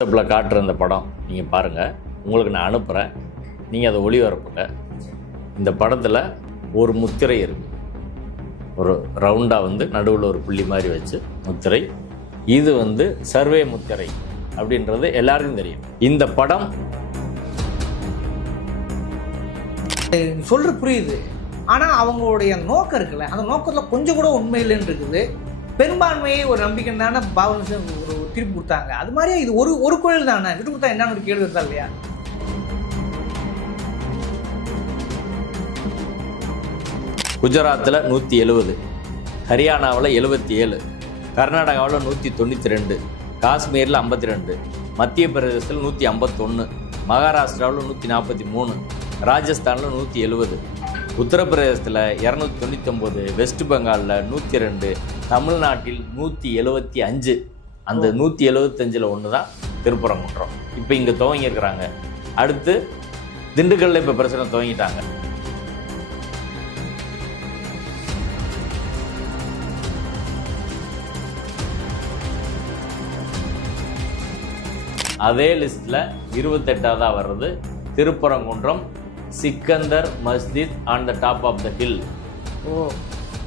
வாட்ஸ்அப்பில் காட்டுற அந்த படம் நீங்கள் பாருங்கள் உங்களுக்கு நான் அனுப்புகிறேன் நீங்கள் அதை ஒளிபரப்புங்க. இந்த படத்தில் ஒரு முத்திரை இருக்குது ஒரு ரவுண்டாக வந்து நடுவில் ஒரு புள்ளி மாதிரி வச்சு முத்திரை. இது வந்து சர்வே முத்திரை அப்படின்றது எல்லாருக்கும் தெரியும். இந்த படம் நீ சொல்ற புரியுது. ஆனால் அவங்களுடைய நோக்கம் இருக்குல்ல. அந்த நோக்கத்தில் கொஞ்சம் கூட உண்மை இல்லைன்னு இருக்குது. பெரும்பான்மையை ஒரு நம்பிக்கை தானே பாவன ஒரு திருப்பி கொடுத்தாங்க. அது மாதிரியே இது ஒரு ஒரு கோயில் தானே. விட்டு கொடுத்தா என்னன்னு ஒரு கேள்வி இருந்தா இல்லையா? குஜராத்தில் நூற்றி எழுபது ஹரியானாவில் எழுபத்தி ஏழு கர்நாடகாவில் நூற்றி தொண்ணூற்றி ரெண்டு காஷ்மீரில் ஐம்பத்தி ரெண்டு மத்திய பிரதேசத்தில் நூற்றி ஐம்பத்தொன்று மகாராஷ்டிராவில் நூற்றி நாற்பத்தி மூணு ராஜஸ்தானில் நூற்றி எழுபது உத்தரப்பிரதேசத்தில் இரநூத்தி தொண்ணூத்தொம்பது வெஸ்ட் பெங்காலில் நூற்றி ரெண்டு தமிழ்நாட்டில் நூற்றி எழுபத்தி அஞ்சு அந்த நூற்றி எழுபத்தஞ்சில் ஒன்று தான் திருப்பரங்குன்றம். இப்போ இங்கே துவங்கியிருக்கிறாங்க அடுத்து திண்டுக்கல்ல இப்போ பிரச்சனை துவங்கிட்டாங்க. அதே லிஸ்ட்டில் இருபத்தெட்டாவதாக வர்றது Thiruparankundram. Sikandar Masjid on the top of the hill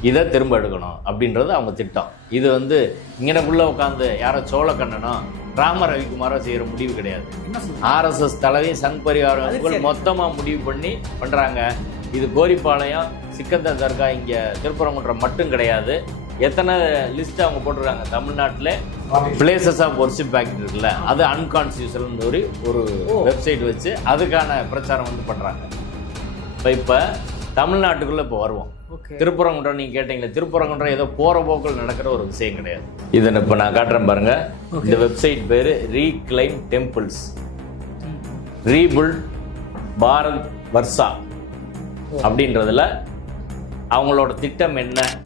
இதை திரும்ப எடுக்கணும் அப்படின்றது அவங்க திட்டம். இது வந்து இங்கனக்குள்ளே உட்காந்து யாரோ சோழக்கண்ணனோ ராம ரவிக்குமாரோ செய்கிற முடிவு கிடையாது. ஆர்எஸ்எஸ் தலைவி சங் சரி. மொத்தமாக முடிவு பண்ணி பண்ணுறாங்க இது கோரிப்பாளையம் சிக்கந்தர் தர்கா இங்கே திருப்பரங்குன்றம் மட்டும் கிடையாது. எத்தனை லிஸ்ட் அவங்க போட்டிருக்காங்க? தமிழ்நாட்டில் பிளேசஸ் ஆஃப் ஒர்ஷிப் ஆக்ட் இருக்குல்ல அது அன்கான்ஸ்டியூஷன் ஒரு ஒரு. வெப்சைட் வச்சு அதுக்கான பிரச்சாரம் வந்து பண்ணுறாங்க இப்போ இப்போ தமிழ்நாட்டுக்குள்ளே இப்போ வருவோம். திருப்பரங்குன்றம் நீங்கள் கேட்டீங்களே திருப்பரங்குன்றம் ஏதோ போகிற போக்கில் நடக்கிற ஒரு விஷயம் கிடையாது. இதை இப்போ நான் காட்டுறேன் பாருங்க. இந்த வெப்சைட் பேர் reclaim temples rebuild Bharat Varsha அப்படின்றதுல அவங்களோட திட்டம் என்ன?